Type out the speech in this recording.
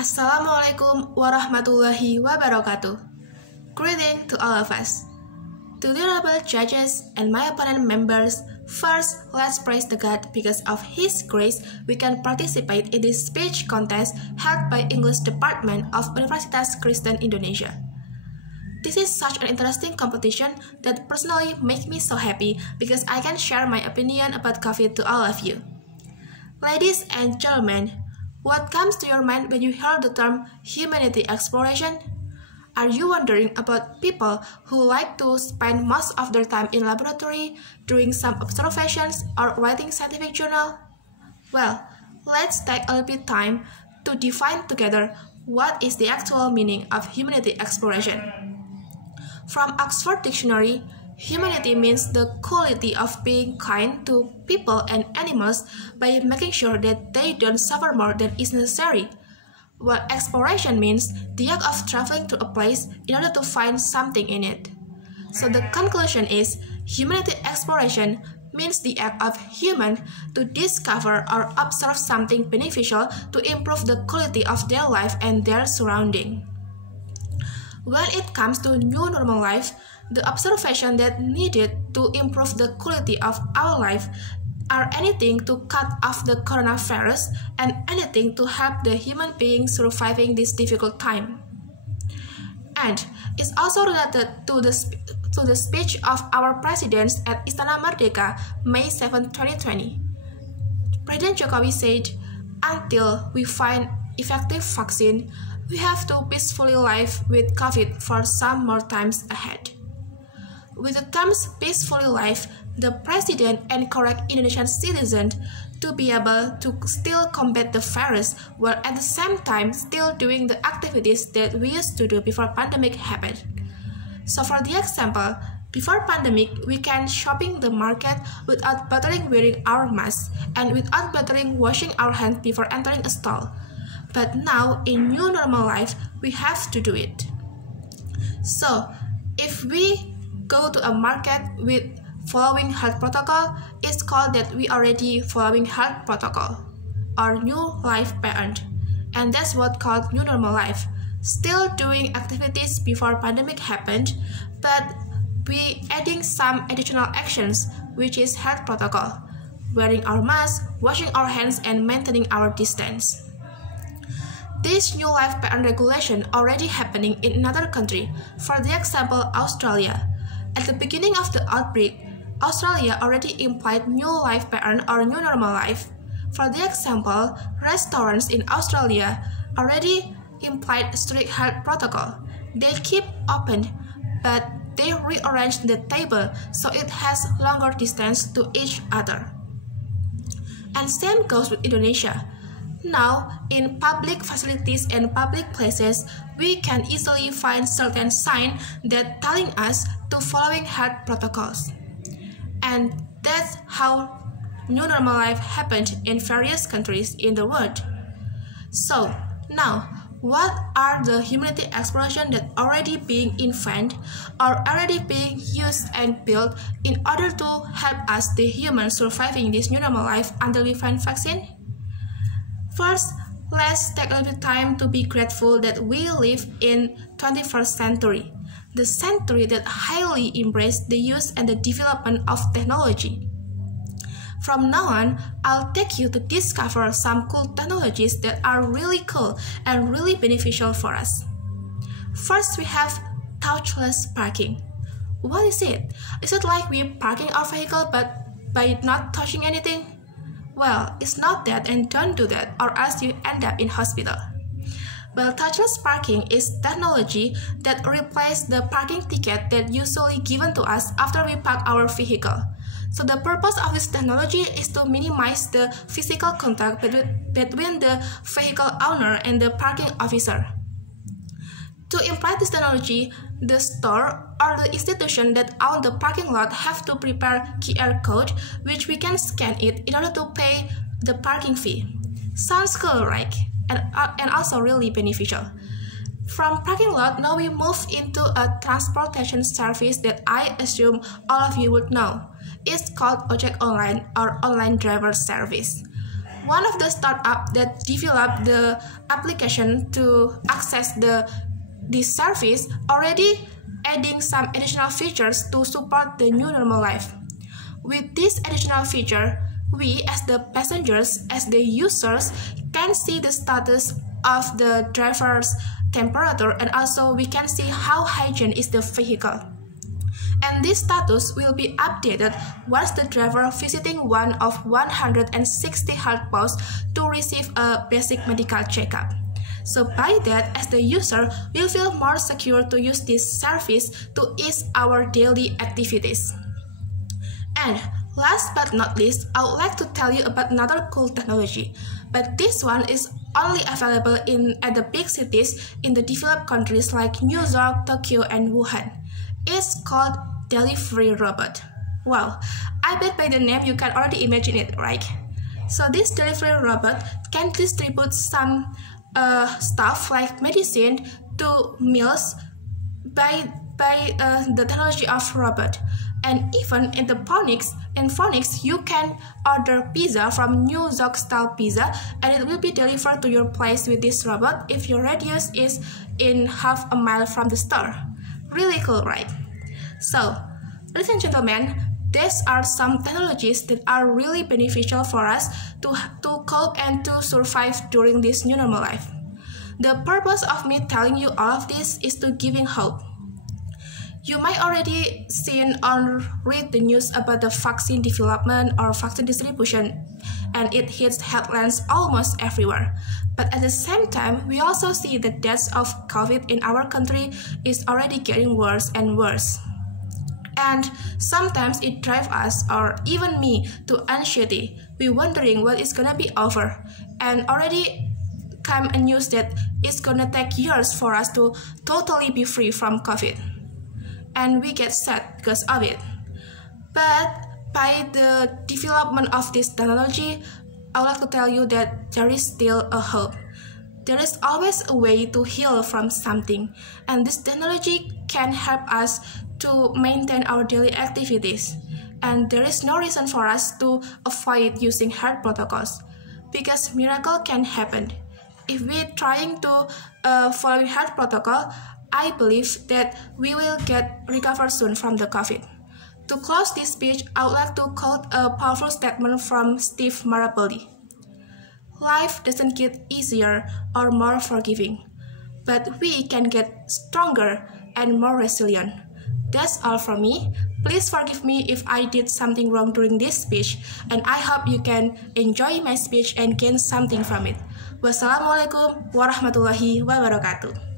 Assalamualaikum warahmatullahi wabarakatuh. Greeting to all of us. To the honorable judges and my opponent members, first, let's praise the God because of His grace we can participate in this speech contest held by English Department of Universitas Kristen Indonesia. This is such an interesting competition that personally makes me so happy because I can share my opinion about COVID to all of you. Ladies and gentlemen, what comes to your mind when you hear the term humanity exploration? Are you wondering about people who like to spend most of their time in laboratory, doing some observations, or writing scientific journal? Well, let's take a little bit time to define together what is the actual meaning of humanity exploration. From Oxford Dictionary, humanity means the quality of being kind to people and animals by making sure that they don't suffer more than is necessary. While exploration means the act of traveling to a place in order to find something in it. So the conclusion is, humanity exploration means the act of human to discover or observe something beneficial to improve the quality of their life and their surrounding. When it comes to new normal life, the observation that needed to improve the quality of our life are anything to cut off the coronavirus and anything to help the human being surviving this difficult time. And it's also related to the speech of our president at Istana Merdeka, May 7, 2020. President Jokowi said, "Until we find effective vaccine, we have to peacefully live with COVID for some more times ahead." With the terms peacefully life, the President encouraged Indonesian citizens to be able to still combat the virus while at the same time still doing the activities that we used to do before pandemic happened. So for the example, before pandemic, we can shopping the market without bothering wearing our mask and without bothering washing our hands before entering a stall. But now, in new normal life, we have to do it. So, if we go to a market with following health protocol, it's called that we already following health protocol or new life pattern, and that's what called new normal life. Still doing activities before pandemic happened, but we adding some additional actions, which is health protocol, wearing our mask, washing our hands, and maintaining our distance. This new life pattern regulation already happening in another country, for the example Australia. At the beginning of the outbreak, Australia already implied new life pattern or new normal life. For the example, restaurants in Australia already implied strict health protocol. They keep open, but they rearrange the table so it has longer distance to each other. And same goes with Indonesia. Now, in public facilities and public places, we can easily find certain signs that telling us to following health protocols. And that's how new normal life happened in various countries in the world. So, now, what are the humanity exploration that already being invented or already being used and built in order to help us the humans surviving this new normal life until we find vaccine? First, let's take a little time to be grateful that we live in 21st century, the century that highly embraced the use and the development of technology. From now on, I'll take you to discover some cool technologies that are really cool and really beneficial for us. First, we have touchless parking. What is it? Is it like we're parking our vehicle but by not touching anything? Well, it's not that, and don't do that, or else you end up in hospital. Well, touchless parking is technology that replaces the parking ticket that usually given to us after we park our vehicle. So the purpose of this technology is to minimize the physical contact between the vehicle owner and the parking officer. To implement this technology, the store or the institution that own the parking lot have to prepare QR code which we can scan it in order to pay the parking fee. Sounds cool, right? And also really beneficial. From parking lot, now we move into a transportation service that I assume all of you would know. It's called Ojek Online or Online Driver Service. one of the startups that developed the application to access this service already adding some additional features to support the new normal life. With this additional feature, we as the passengers, as the users, can see the status of the driver's temperature, and also we can see how hygiene is the vehicle. And this status will be updated once the driver visiting one of 160 health posts to receive a basic medical checkup. So by that, as the user, we'll feel more secure to use this service to ease our daily activities. And last but not least, I would like to tell you about another cool technology, but this one is only available at the big cities in the developed countries like New York, Tokyo, and Wuhan. It's called delivery robot. Wow, I bet by the name you can already imagine it, right? So this delivery robot can distribute some stuff like medicine to meals by the technology of robot. And even in Phoenix, you can order pizza from New York style pizza, and it will be delivered to your place with this robot if your radius is in half a mile from the store. Really cool, right? So, ladies and gentlemen, these are some technologies that are really beneficial for us to cope and to survive during this new normal life. The purpose of me telling you all of this is to giving hope. You might already seen or read the news about the vaccine development or vaccine distribution, and it hits headlines almost everywhere. But at the same time, we also see the deaths of COVID in our country is already getting worse and worse. And sometimes it drives us, or even me, to anxiety. We're wondering when it's gonna be over. And already come a news that it's gonna take years for us to totally be free from COVID. And we get sad because of it. But by the development of this technology, I would like to tell you that there is still a hope. There is always a way to heal from something, and this technology can help us to maintain our daily activities. And there is no reason for us to avoid using health protocols, because miracle can happen. If we're trying to follow health protocol, I believe that we will recover soon from the COVID. To close this speech, I would like to quote a powerful statement from Steve Maraboli. Life doesn't get easier or more forgiving, but we can get stronger and more resilient. That's all from me. Please forgive me if I did something wrong during this speech, and I hope you can enjoy my speech and gain something from it. Wassalamualaikum warahmatullahi wabarakatuh.